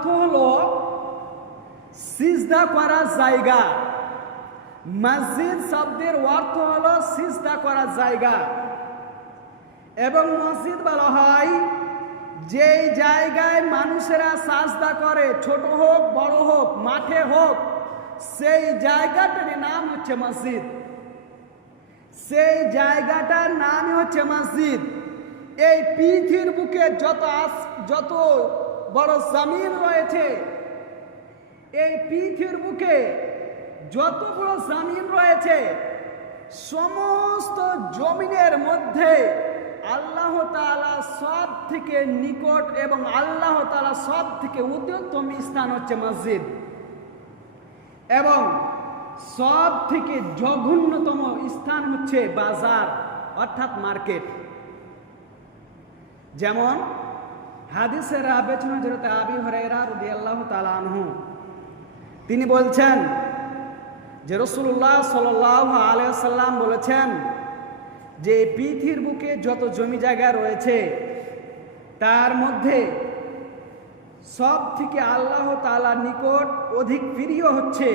অর্থ হলো সিজদা করার জায়গা। মসজিদ শব্দের অর্থ হলো সিজদা করার জায়গা। এবং মসজিদ বলা হয় যেই জায়গায় মানুষেরা সাজদা করে, ছোট হোক বড় হোক, মাঠে হোক, সেই জায়গাটার নাম হচ্ছে মসজিদ। সেই জায়গাটার নামই হচ্ছে মসজিদ। এই পৃথিবীর বুকে যত বড় জমিন রয়েছে, এই পৃথিবীর বুকে যত বড় জমিন রয়েছে, সমস্ত জমিনের মধ্যে আল্লাহ তাআলা সব থেকে নিকট এবং আল্লাহ তাআলা সব থেকে উত্তম স্থান হচ্ছে মসজিদ, এবং সব থেকে জঘন্যতম স্থান হচ্ছে বাজার অর্থাৎ মার্কেট। যেমন হাদিসের আবেচনা হযরত আবি হুরায়রা রাদিয়াল্লাহু তাআলা আনহু, তিনি বলছেন যে রাসূলুল্লাহ সাল্লাল্লাহু আলাইহি ওয়াসাল্লাম বলেছেন যে পৃথিবীর বুকে যত জমি জায়গা রয়েছে তার মধ্যে সব থেকে আল্লাহ তাআলার নিকট অধিক প্রিয় হচ্ছে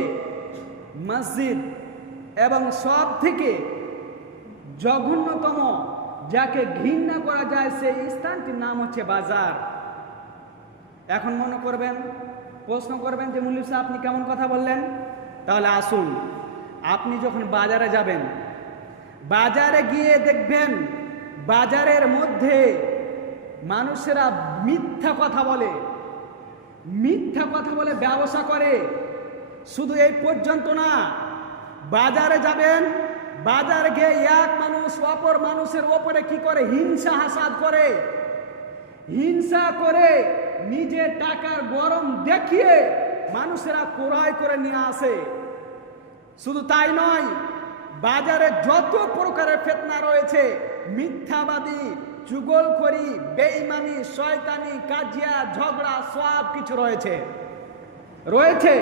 মসজিদ, এবং সব থেকে জঘন্যতম যাকে ঘৃণা করা যায় সেই স্থানটির নাম হচ্ছে বাজার। এখন মনে করবেন, প্রশ্ন করবেন যে মুল্লি সাহেব আপনি কেমন কথা বললেন? তাহলে আসুন, আপনি যখন বাজারে যাবেন, বাজারে গিয়ে দেখবেন বাজারের মধ্যে মানুষেরা মিথ্যা কথা বলে ব্যবসা করে। শুধু এই পর্যন্ত না, বাজারে যাবেন, বাজারে গিয়ে এক মানুষ অপর মানুষের ওপরে কি করে? হিংসা হাসাদ করে, হিংসা করে নিজের টাকার গরম দেখিয়ে মানুষেরা ক্রয় করে নিয়ে আসে। শুধু তাই নয়, বাজারে যত প্রকারের ফিতনা রয়েছে, মিথ্যাবাদী, চুগলখড়ি, বেঈমানি, শয়তানি, কাজিয়া, ঝগড়া সব কিছু রয়েছে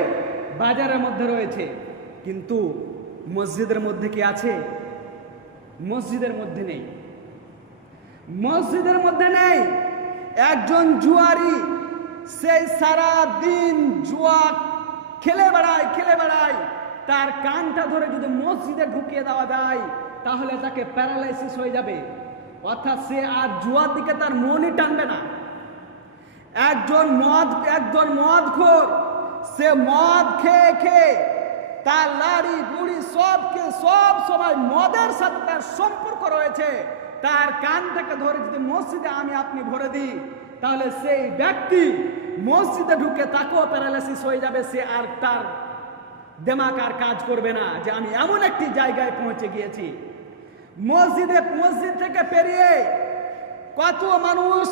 বাজারের মধ্যে রয়েছে। কিন্তু মসজিদের মধ্যে কি আছে? মসজিদের মধ্যে নেই। মসজিদের মধ্যে নেই। একজন জুয়ারি, সেই সারা দিন জুয়া খেলে বেড়ায়, তার কানটা ধরে যদি মসজিদে ঢুকিয়ে দেওয়া যায় তাহলে তাকে প্যারালাইসিস হয়ে যাবে, অর্থাৎ সে আর জুয়ার দিকে তার মনই টানবে না। একজন মদখোর, সে মদ খেয়ে তার লাড়ি বুড়ি সব সময় মদের সাথে তার সম্পর্ক রয়েছে। তার কান থেকে ধরে যদি মসজিদে আমি আপনি ভরে দিই তাহলে সেই ব্যক্তি মসজিদে ঢুকে তাকেও প্যারালাইসিস হয়ে যাবে। সে আর তার দিমাগ আর কাজ করবে না যে আমি এমন একটি জায়গায় পৌঁছে গিয়েছি। মসজিদ থেকে পেরিয়ে কত মানুষ,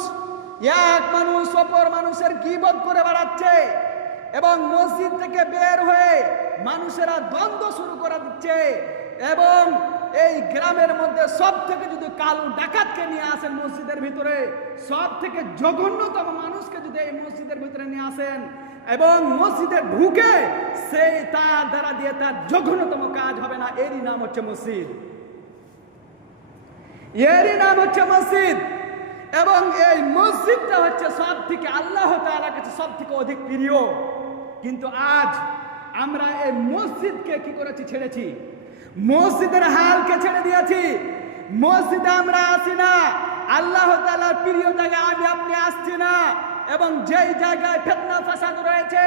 এক মানুষ অপর মানুষের গীবত করে বেড়াচ্ছে, এবং মসজিদ থেকে বের হয়ে মানুষেরা দ্বন্দ্ব শুরু করে দিচ্ছে। এবং এই গ্রামের মধ্যে সব থেকে যদি কালো ডাকাতকে নিয়ে আসেন মসজিদের ভিতরে, সব থেকে জঘন্যতম মানুষকে যদি এই মসজিদের ভিতরে নিয়ে আসেন এবং মসজিদে ঢুকে সেই তার দ্বারা দিয়ে তার জঘন্যতম কাজ হবে না, এরই নাম হচ্ছে মসজিদ। এবং এই মসজিদটা হচ্ছে সব থেকে আল্লাহ তাআলার কাছে সব থেকে অধিক প্রিয়। কিন্তু আজ আমরা এই মসজিদকে কি করেছি? ছেড়েছি। মসজিদের হালকে ছেড়ে দিয়েছি। মসজিদে আমরা আসি না, আল্লাহ তাআলার প্রিয় জায়গায় আমি আপনি আসছি না। এবং যেই জায়গায় ফিতনা ফাসাদ রয়েছে,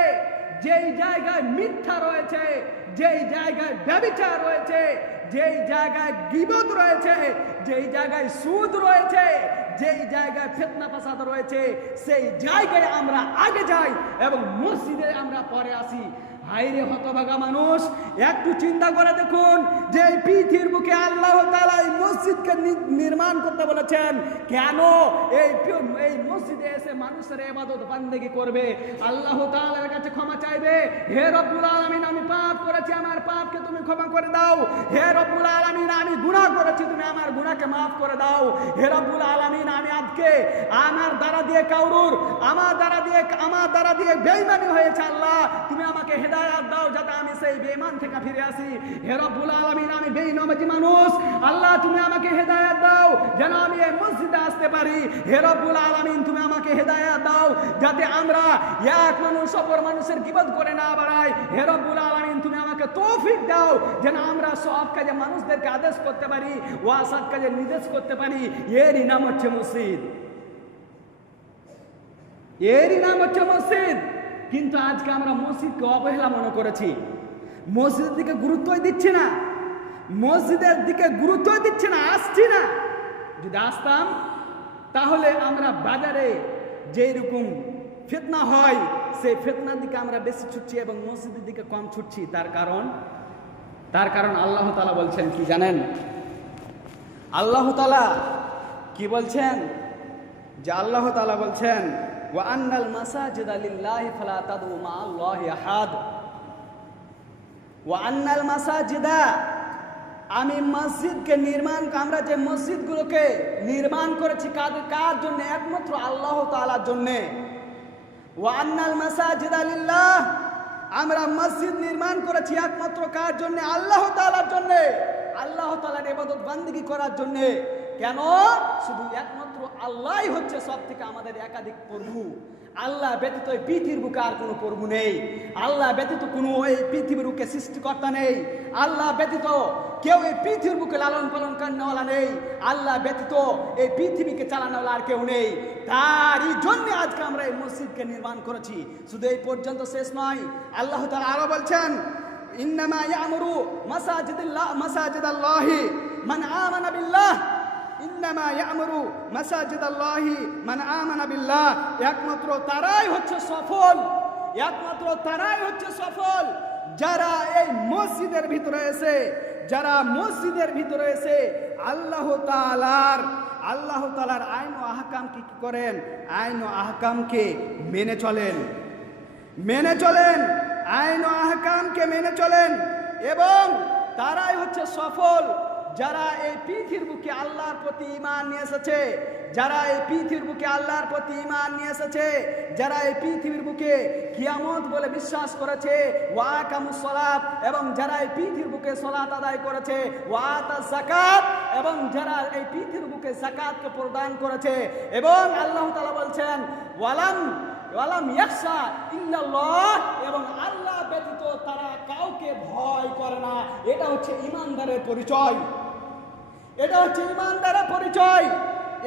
যেই জায়গায় মিথ্যা রয়েছে, যেই জায়গায় ব্যভিচার রয়েছে, যেই জায়গায় গীবত রয়েছে, যেই জায়গায় সুদ রয়েছে, যেই জায়গায় ফিতনা ফাসাদ রয়েছে, সেই জায়গায় আমরা আগে যাই এবং মসজিদে আমরা পরে আসি। হায়রে হতভাগা মানুষ, একটু চিন্তা করে দেখুন যে এই পৃথিবীর বুকে আল্লাহ তাআলা এই মসজিদকে নির্মাণ করতে বলেছেন কেন? এই মসজিদে এসে মানুষের ইবাদত বান্দেগি করবে, আল্লাহ তাআলার কাছে ক্ষমা চাইবে। হে রব্বুল আলামিন, আমি পাপ করেছি, আমার পাপকে তুমি ক্ষমা করে দাও। হে রব্বুল আলামিন, আমি গুনাহ করেছি, তুমি আমার গুনাহকে মাফ করে দাও। হে রব্বুল আলামিন, আমি আজকে আমার দ্বারা দিয়ে দিয়ে বেঈমানি হয়েছে। আল্লাহ তুমি আমাকে হেদায়েত দাও যাতে আমি সেই বেঈমান থেকে ফিরে আসি। হে রব্বুল আলামিন, আমি বেঈমানি মানুষ, আল্লাহ তুমি আমাকে হেদায়েত দাও যেন আমি এই মসজিদে আসতে পারি। হে রব্বুল আলামিন, তুমি আমাকে হেদায়েত দাও যাতে আমরা এক মানুষ অপর মানুষের গীবত করে না বেড়াই। হে রব্বুল আলামিন, তুমি আমাকে তৌফিক দাও যেন আমরা সৎ কাজে মানুষদেরকে আদেশ করতে পারি, অসৎ কাজে নির্দেশ করতে পারি। এরই নাম হচ্ছে মসজিদ, এরই নাম হচ্ছে মসজিদ। কিন্তু আজকে আমরা মসজিদকে অবহেলা মনে করেছি, মসজিদের দিকে গুরুত্বই দিচ্ছি না, মসজিদের দিকে গুরুত্বই দিচ্ছি না, আসছি না। যদি আসতাম তাহলে আমরা বাজারে যেরকম ফিতনা হয় সেই ফিতনার দিকে আমরা বেশি ছুটছি এবং মসজিদের দিকে কম ছুটছি। তার কারণ আল্লাহ তাআলা বলছেন কি জানেন? আল্লাহ তাআলা কি বলছেন? যে আল্লাহ তাআলা বলছেন ওয়া আন্নাল মাসাজিদা লিল্লাহি ফালা তাদউ মা'আল্লাহি আহাদ। ওয়া আন্নাল মাসাজিদা, আমি মসজিদকে আমরা যে মসজিদগুলোকে নির্মাণ করেছি কার জন্য? একমাত্র আল্লাহ তাআলার জন্য। ওয়া আন্নাল মাসাজিদা লিল্লাহ, আমরা মসজিদ নির্মাণ করেছি একমাত্র কার জন্য? আল্লাহ তাআলার জন্য, আল্লাহ তাআলার ইবাদত বান্দেগী করার জন্য। কেন? শুধু একমাত্র আল্লাহই হচ্ছে সব থেকে আমাদের একাধিক প্রভু। আল্লাহ ব্যতীত এই পৃথিবীর বুকে আর কোনো প্রভু নেই, আল্লাহ ব্যতীত কোনো এই পৃথিবীর বুকে সৃষ্টিকর্তা নেই, আল্লাহ ব্যতীত কেউ এই পৃথিবীর বুকে লালন পালন করানোওয়ালা নেই, আল্লাহ ব্যতীত এই পৃথিবীকে চালানোওয়ালা আর কেউ নেই। তারই জন্য আজকে আমরা এই মসজিদকে নির্মাণ করেছি। শুধু এই পর্যন্ত শেষ নয়, আল্লাহ তাআলা আরো বলছেন ইন্নামা ইয়ামুরু মাসাজিদাল্লাহি মান আমানা বিল্লাহ। ইন্নামা ইয়ামুরু মাসাজিদাল্লাহি মান আমানা বিল্লাহ, একমাত্র তারাই হচ্ছে সফল, একমাত্র তারাই হচ্ছে সফল যারা এই মসজিদের ভিতরে এসে, যারা মসজিদের ভিতরে এসে আল্লাহ তাআলার আইন ও আহকামকে কি করেন? আইন ও আহকামকে মেনে চলেন, আইন ও আহকামকে মেনে চলেন। এবং তারাই হচ্ছে সফল যারা এই পৃথিবীর বুকে আল্লাহর প্রতি ঈমান নিয়ে এসেছে, যারা এই পৃথিবীর বুকে আল্লাহর প্রতি ঈমান নিয়ে এসেছে, যারা এই পৃথিবীর বুকে কিয়ামত বলে বিশ্বাস করেছে, ওয়া আকামুস সালাত, এবং যারা এই পৃথিবীর বুকে সালাত আদায় করেছে, ওয়া আতাজ যাকাত, এবং যারা এই পৃথিবীর বুকে যাকাতকে প্রদান করেছে। এবং আল্লাহ তাআলা বলছেন ওয়ালাম ইয়াখশা ইল্লাল্লাহ, এবং আল্লাহ ব্যতীত তারা কাউকে ভয় করে না। এটা হচ্ছে ঈমানদারের পরিচয়, এটা হচ্ছে ঈমানদারের পরিচয়,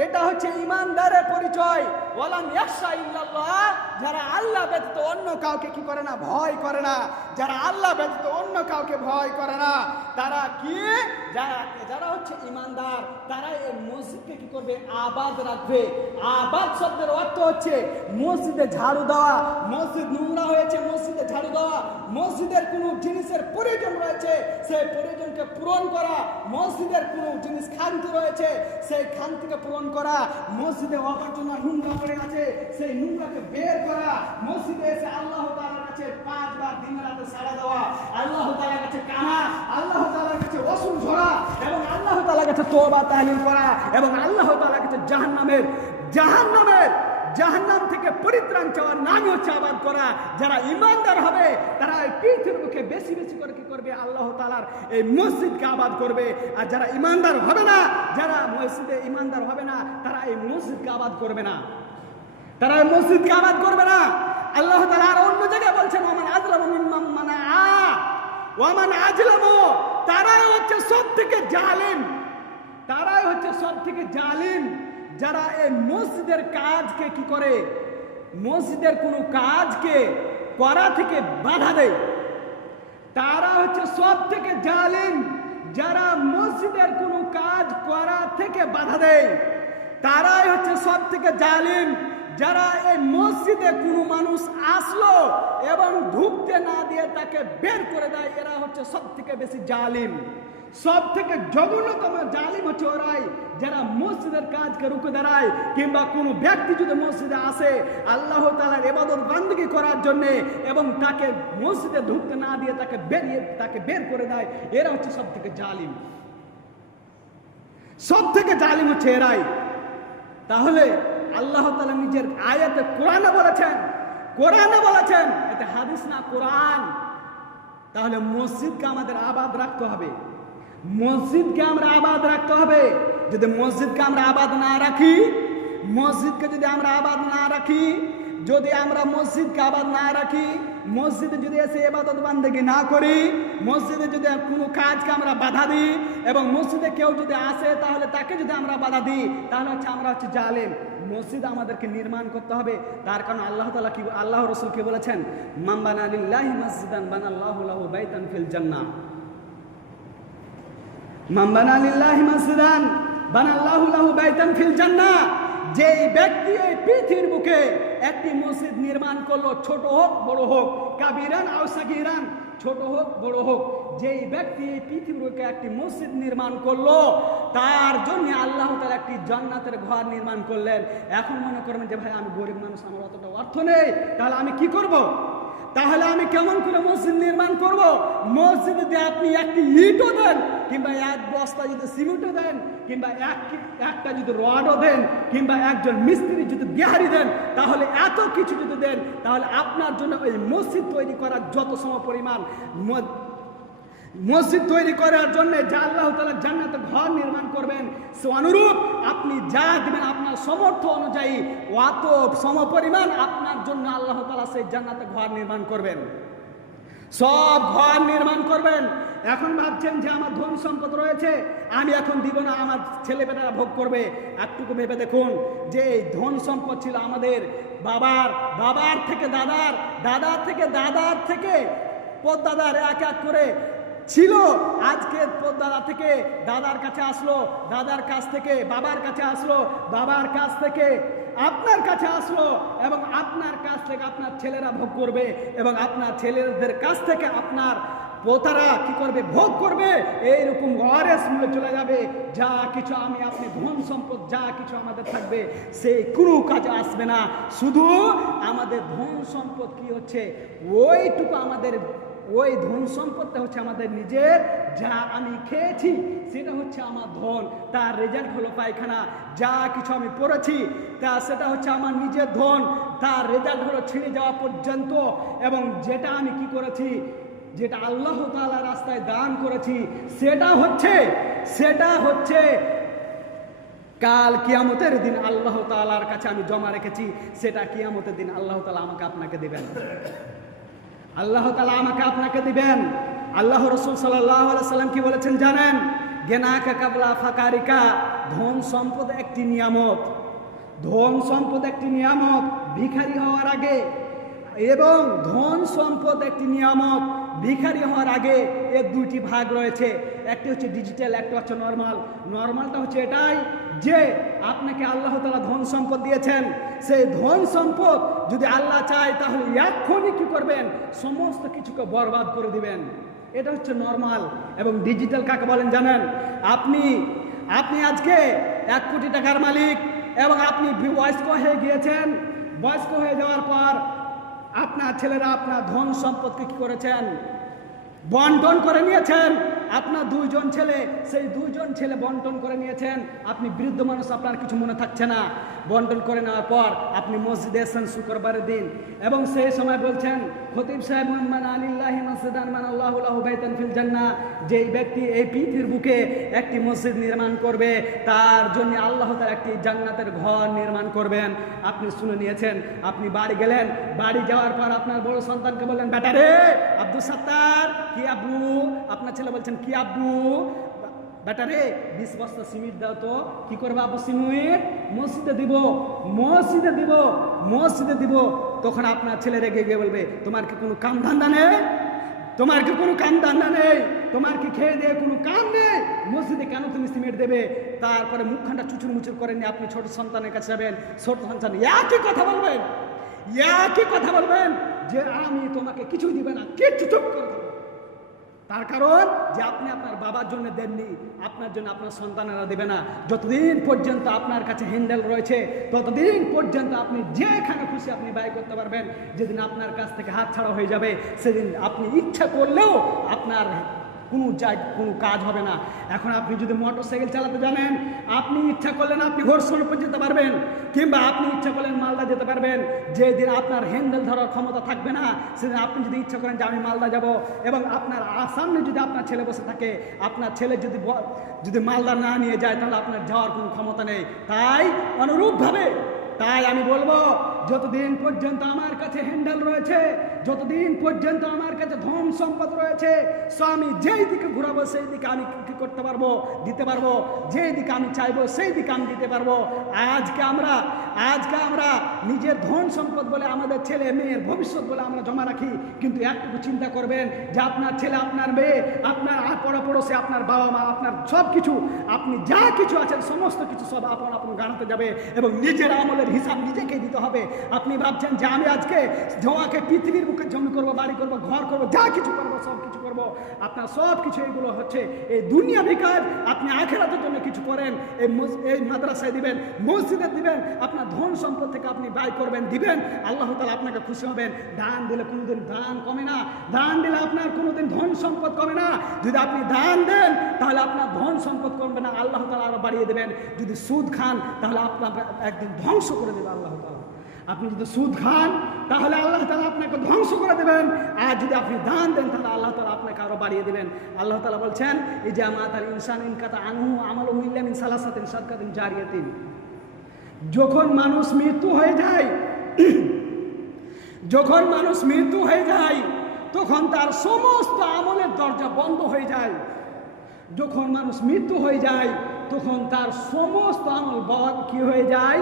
এটা হচ্ছে ঈমানদারের পরিচয়। ওয়ালাম ইয়াখশা ইল্লাল্লাহ, যারা আল্লাহ ব্যতীত অন্য কাউকে কি করে না? ভয় করে না। যারা আল্লাহ ব্যতীত অন্য কাউকে ভয় করে না, তারা কি? যারা হচ্ছে ঈমানদার, তারা এই মসজিদকে কি করবে? আবাদ রাখবে। আবাদ শব্দের অর্থ হচ্ছে মসজিদে ঝাড়ু দেওয়া, মসজিদ নোংরা হয়েছে মসজিদে ঝাড়ু দেওয়া, মসজিদের কোনো জিনিসের প্রয়োজন রয়েছে সেই প্রয়োজনকে পূরণ করা, মসজিদের কোনো জিনিস খান্তি রয়েছে সেই খান্তিকে পূরণ করা, মসজিদে আবর্জনা নোংরা পড়ে আছে সেই নোংরাকে বের করা, মসজিদে এসে আল্লাহ তাআলার কাছে 5 বার দিনে রাতে সাড়া দেওয়া, আল্লাহ তাআলার কাছে কানা, আল্লাহ তাআলার কাছে ওয়াসুল ঝরা, এবং আল্লাহ তাআলার কাছে তওবা তাহলিল করা, এবং আল্লাহ তাআলার কাছে জাহান্নাম থেকে পরিত্রাণ চাওয়ার নামই হচ্ছে আবাদ করা। যারা ঈমানদার হবে তারা এই পৃথিবীর মুখে বেশি বেশি করে কি করবে? আল্লাহ তাআলার এই মসজিদকে আবাদ করবে। আর যারা ঈমানদার হবে না, যারা মসজিদে ঈমানদার হবে না, তারা এই মসজিদকে আবাদ করবে না, তারা এই মসজিদকে আবাদ করবে না। আল্লাহ তাআলা আর অন্য জায়গায় বলছেন ওয়ামান আযলামু মিম্মান মানাআ ওয়ামান আযলামু, তারাই হচ্ছে সবথেকে জালিম, তারাই হচ্ছে সবথেকে জালিম যারা এই মসজিদের কাজকে কি করে? মসজিদের কোনো কাজকে করা থেকে বাধা দেয়। তারা হচ্ছে সব থেকে জালিম যারা মসজিদের কোনো কাজ করা থেকে বাধা দেয়। তারাই হচ্ছে সব থেকে জালিম যারা এই মসজিদে কোনো মানুষ আসলো এবং ঢুকতে না দিয়ে তাকে বের করে দেয়। এরা হচ্ছে সব থেকে বেশি জালিম, সব থেকে জঘন্যতম জালিম হচ্ছে ওরাই যারা মসজিদের কাজকে রুখে দাঁড়ায়, কিংবা কোনো ব্যক্তি যদি মসজিদে আসে আল্লাহ তাআলার ইবাদত বান্দেগী করার জন্য এবং তাকে মসজিদে ঢুকতে না দিয়ে তাকে বের করে দেয়, এরা হচ্ছে সব থেকে জালিম, সব থেকে জালিম হচ্ছে এরাই। তাহলে আল্লাহ তাআলা নিজের আয়াতে কোরআনে বলেছেন কোরআনে বলেছেন, এতে হাদিস না কোরআন। তাহলে মসজিদকে আমাদের আবাদ রাখতে হবে, মসজিদকে আমরা আবাদ রাখতে হবে। যদি মসজিদকে আমরা আবাদ না রাখি, মসজিদকে যদি আমরা আবাদ না রাখি, যদি আমরা মসজিদকে আবাদ না রাখি, মসজিদে যদি এসে ইবাদত বান্দেগি না করি, মসজিদে যদি কোনো কাজকে আমরা বাধা দিই, এবং মসজিদে কেউ যদি আসে তাহলে তাকে যদি আমরা বাধা দিই, তাহলে আমরা হচ্ছে জালেম। মসজিদ আমাদেরকে নির্মাণ করতে হবে। তার কারণ আল্লাহ তাআলা কি, আল্লাহ রাসূল কি বলেছেন, মান বানা লিল্লাহি মসজিদান বানাল্লাহু লাহু বাইতান ফিল জান্নাহ। মান বানা লিল্লাহি মসজিদান বানাল্লাহু লাহু বাইতান ফিল জান্নাহ। যে ব্যক্তি এই পৃথিবীর বুকে একটি মসজিদ নির্মাণ করলো, ছোট হোক বড় হোক, কাবিরান আও সাগীরান, ছোট হোক বড় হোক, যেই ব্যক্তি এই পৃথিবীর বুকে একটি মসজিদ নির্মাণ করলো, তার জন্য আল্লাহ তাআলা একটি জান্নাতের ঘর নির্মাণ করলেন। এখন মনে করবেন যে ভাই আমি গরিব মানুষ, আমার অতটা অর্থ নেই, তাহলে আমি কি করব? তাহলে আমি কেমন করে মসজিদ নির্মাণ করব? মসজিদে যদি আপনি একটি ইটও দেন, কিংবা এক বস্তা যদি সিমেন্টও দেন, কিংবা একটা যদি রডও দেন, কিংবা একজন মিস্ত্রি যদি দিহারি দেন, তাহলে এত কিছু যদি দেন, তাহলে আপনার জন্য ওই মসজিদ তৈরি করার যত সমপরিমাণ মসজিদ তৈরি করার জন্য যা আল্লাহ তাআলা জান্নাতে ঘর নির্মাণ করবেন, সে অনুরূপ আপনি যা দেবেন আপনার সমর্থ অনুযায়ী অত সমপরিমাণ আপনার জন্য আল্লাহ তাআলা সেই জান্নাতে ঘর নির্মাণ করবেন, সব ঘর নির্মাণ করবেন। এখন ভাবছেন যে আমার ধন সম্পদ রয়েছে, আমি এখন দিব না, আমার ছেলেমেয়েরা ভোগ করবে। একটুকু ভেবে দেখুন যে এই ধন সম্পদ ছিল আমাদের বাবার থেকে দাদার, দাদার থেকে দাদার থেকে পরদাদার, এক এক করে ছিল। আজকে পরদাদা থেকে দাদার কাছে আসলো, দাদার কাছ থেকে বাবার কাছে আসলো, বাবার কাছ থেকে আপনার কাছে আসলো, এবং আপনার কাছ থেকে আপনার ছেলেরা ভোগ করবে, এবং আপনার ছেলেদের কাছ থেকে আপনার পোতারা কি করবে, ভোগ করবে। এইরকম ওয়ারেস মূলে চলে যাবে। যা কিছু আমি আপনি ধন সম্পদ যা কিছু আমাদের থাকবে, সেই কোনো কাজে আসবে না। শুধু আমাদের ধন সম্পদ কি হচ্ছে, ওইটুকু আমাদের, ওই ধন সম্পদটা হচ্ছে আমাদের নিজের। যা আমি খেয়েছি সেটা হচ্ছে আমার ধন, তার রেজাল্ট হলো পায়খানা। যা কিছু আমি পড়েছি সেটা হচ্ছে আমার নিজের ধন, তার রেজাল্ট হলো ছিঁড়ে যাওয়া পর্যন্ত। এবং যেটা আমি কি করেছি, যেটা আল্লাহ তাআলা রাস্তায় দান করেছি, সেটা হচ্ছে কাল কিয়ামতের দিন আল্লাহ তাআলার কাছে আমি জমা রেখেছি। সেটা কিয়ামতের দিন আল্লাহ তাআলা আমাকে আপনাকে দিবেন, আল্লাহ তাআলা আমাকে আপনাকে দিবেন। আল্লাহ রাসূল সাল্লাল্লাহু আলাইহি সাল্লাম কি বলেছেন জানেন? গেনাকা কাবলা ফাকারিকা, ধন সম্পদ একটি নিয়ামত, ধন সম্পদ একটি নিয়ামত ভিখারি হওয়ার আগে, এবং ধন সম্পদ একটি নিয়ামত ভিখারি হওয়ার আগে। এর দুইটি ভাগ রয়েছে, একটি হচ্ছে ডিজিটাল, একটা হচ্ছে নরমাল। নরমালটা হচ্ছে এটাই যে আপনাকে আল্লাহ তাআলা ধন সম্পদ দিয়েছেন, সেই ধন সম্পদ যদি আল্লাহ চায় তাহলে এক্ষুনি কি করবেন, সমস্ত কিছুকে বরবাদ করে দিবেন। এটা হচ্ছে নরমাল। এবং ডিজিটাল কাকে বলেন জানেন? আপনি আজকে 1 কোটি টাকার মালিক, এবং আপনি বয়স্ক হয়ে গিয়েছেন। বয়স্ক হয়ে যাওয়ার পর আপনার ছেলেরা আপনার ধন সম্পদকে কি করেছেন, বন্টন করে নিয়েছেন। আপনার 2 জন ছেলে, সেই 2 জন ছেলে বন্টন করে নিয়েছেন। আপনি বৃদ্ধ মানুষ, আপনার কিছু মনে থাকছে না। বন্টন করে নেওয়ার পর আপনি মসজিদে এসেছেন শুক্রবারের দিন, এবং সেই সময় বলছেন খতিব সাহেব, মান আলিল্লাহি মসজিদান বানাল্লাহু লাহু বাইতান ফিল জান্নাহ, যেই ব্যক্তি এই পৃথিবীর বুকে একটি মসজিদ নির্মাণ করবে, তার জন্য আল্লাহ তাআলা একটি জান্নাতের ঘর নির্মাণ করবেন। আপনি শুনে নিয়েছেন। আপনি বাড়ি গেলেন, বাড়ি যাওয়ার পর আপনার বড় সন্তানকে বললেন, বেটা রে আব্দুল সাত্তার, কি আব্বু? আপনার ছেলে বলছেন, কি আব্বু? বেটা রে 20 বস্তা সিমেন্ট দাও তো। কি করবে আব্বু? সিমেন্ট মসজিদে দিব, মসজিদে দিব, মসজিদে দিব। তখন আপনার ছেলে রেগে গিয়ে বলবে, তোমার কি কোনো কাম ধান্দা নেই? তোমার কি কোনো কাম ধান্দা নেই? তোমার কি খেয়ে দিয়ে কোনো কাম নেই? মসজিদে কেন তুমি সিমেন্ট দেবে? তারপরে মুখখানটা চুচুর মুচুর করেন। আপনি ছোট সন্তানের কাছে যাবেন, ছোট সন্তান একই কথা বলবেন, একই কথা বলবেন যে আমি তোমাকে কিছুই দিবে না, কিচ্ছু চুপ করে দেবো। তার কারণ যে আপনি আপনার বাবার জন্য দেননি, আপনার জন্য আপনার সন্তানেরা দেবে না। যতদিন পর্যন্ত আপনার কাছে হ্যান্ডেল রয়েছে, ততদিন পর্যন্ত আপনি যেখানে খুশি আপনি ব্যয় করতে পারবেন। যেদিন আপনার কাছ থেকে হাত ছাড়া হয়ে যাবে, সেদিন আপনি ইচ্ছা করলেও আপনার কোনো কাজ হবে না। এখন আপনি যদি মোটরসাইকেল চালাতে জানেন, আপনি ইচ্ছা করলেন আপনি হরিশচন্দ্রপুর যেতে পারবেন, কিংবা আপনি ইচ্ছা করলেন মালদা যেতে পারবেন। যেদিন আপনার হ্যান্ডেল ধরার ক্ষমতা থাকবে না, সেদিন আপনি যদি ইচ্ছা করেন যে আমি মালদা যাব, এবং আপনার সামনে যদি আপনার ছেলে বসে থাকে, আপনার ছেলে যদি মালদা না নিয়ে যায়, তাহলে আপনার যাওয়ার কোনো ক্ষমতা নেই। তাই অনুরূপভাবে আমি বলবো, যতদিন পর্যন্ত আমার কাছে হ্যান্ডেল রয়েছে, যতদিন পর্যন্ত আমার কাছে ধন সম্পদ রয়েছে, স্বামী যেই দিকে ঘুরাবো সেই দিকে আমি কি করতে পারবো, দিতে পারবো। যেই দিকে আমি চাইবো সেই দিকে আমি দিতে পারবো। আজকে আমরা নিজের ধন সম্পদ বলে, আমাদের ছেলে মেয়ের ভবিষ্যৎ বলে আমরা জমা রাখি, কিন্তু একটুকু চিন্তা করবেন যে আপনার ছেলে, আপনার মেয়ে, আপনার পড়োশি, আপনার বাবা মা, আপনার সব কিছু, আপনি যা কিছু আছেন সমস্ত কিছু সব আপন গানাতে যাবে, এবং নিজের আমলের হিসাব নিজেকে দিতে হবে। আপনি ভাবছেন যে আমি আজকে জমাকে পৃথিবীর বুকে জমি করবো, বাড়ি করবো, ঘর করবো, যা কিছু করবো সব কিছু করবো। আপনার সব কিছু এগুলো হচ্ছে এই দুনিয়া বিকাশ। আপনি আখেরাতের জন্য কিছু করেন, এই মাদ্রাসায় দিবেন, মসজিদে দিবেন, আপনার ধন সম্পদ থেকে আপনি ব্যয় করবেন, দিবেন, আল্লাহ তাআলা আপনাকে খুশি হবেন। দান দিলে কোনোদিন দান কমে না, দান দিলে আপনার কোনোদিন ধন সম্পদ কমে না। যদি আপনি দান দেন তাহলে আপনার ধন সম্পদ কমবে না, আল্লাহ তাআলা আরো বাড়িয়ে দেবেন। যদি সুদ খান তাহলে আপনার একদিন ধ্বংস করে দেবে আল্লাহ তাআলা। আপনি যদি সুদ খান তাহলে আল্লাহ তাআলা আপনাকে ধ্বংস করে দেবেন, আর যদি আপনি দান দেন তাহলে আল্লাহ তাআলা আপনাকে আরো বাড়িয়ে দেবেন। আল্লাহ তাআলা বলছেন, ইজা মাতাল ইনসান ইনকাতা আনহু আমালুহু ইল্লা মিন সালাসাতিন সাদকাতিন জারিয়াতিন। যখন মানুষ মৃত্যু হয়ে যায়, তখন তার সমস্ত আমলের দরজা বন্ধ হয়ে যায়। যখন মানুষ মৃত্যু হয়ে যায়, তখন তার সমস্ত আমল কি হয়ে যায়?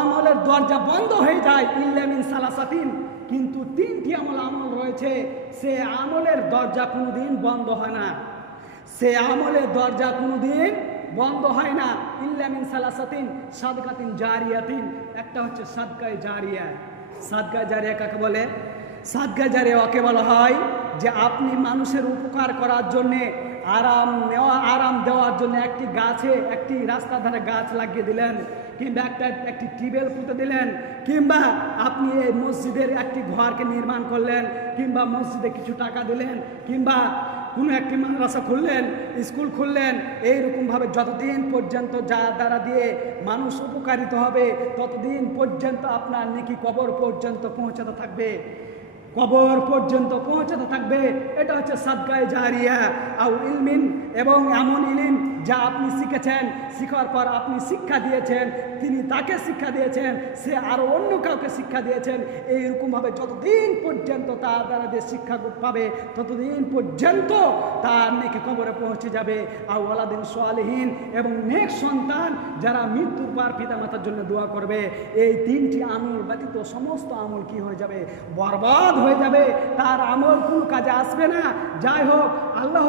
আমলের দরজা বন্ধ হয়ে যায়। ইল্লা মিন সালাসাতিন, কিন্তু 3টি আমল রয়েছে, সে আমলের দরজা কোনোদিন বন্ধ হয় না। সে আমলের দরজা কোনোদিন বন্ধ হয় না। ইল্লা মিন সালাসাতিন সাদকাতিন জারিয়াতিন। একটা হচ্ছে সাদকায়ে জারিয়া। সাদকায়ে জারিয়া কাকে বলে? সাদকায়ে জারিয়া ওকে বলা হয় যে আপনি মানুষের উপকার করার জন্যে, আরাম দেওয়ার জন্য একটি রাস্তার ধারে গাছ লাগিয়ে দিলেন, কিংবা একটি টিউবওয়েল পুঁতে দিলেন, কিংবা আপনি এই মসজিদের একটি ঘরকে নির্মাণ করলেন, কিংবা মসজিদে কিছু টাকা দিলেন, কিংবা কোনো একটি মাদ্রাসা খুললেন, স্কুল খুললেন। এইরকমভাবে যতদিন পর্যন্ত যা দ্বারা দিয়ে মানুষ উপকারিত হবে, ততদিন পর্যন্ত আপনার নেকি কবর পর্যন্ত পৌঁছাতে থাকবে। এটা হচ্ছে সাদকায়ে জারিয়া। আও ইলমিন, এবং এমন ইলম যা আপনি শিখেছেন, শিখার পর আপনি শিক্ষা দিয়েছেন, তিনি তাকে শিক্ষা দিয়েছেন, সে আরো অন্য কাউকে শিক্ষা দিয়েছেন। এইরকমভাবে যতদিন পর্যন্ত তার দ্বারা যে শিক্ষা পাবে, ততদিন পর্যন্ত তার নেকি কবরে পৌঁছে যাবে। আও ওয়ালাদিন সালিহিন, এবং নেক সন্তান যারা মৃত্যুর পর পিতামাতার জন্য দোয়া করবে। এই 3টি আমল ব্যতীত সমস্ত আমল কি হয়ে যাবে? বরবাদ হয়ে যাবে, তার আমল কোনো কাজে আসবে না। যাই হোক, আল্লাহ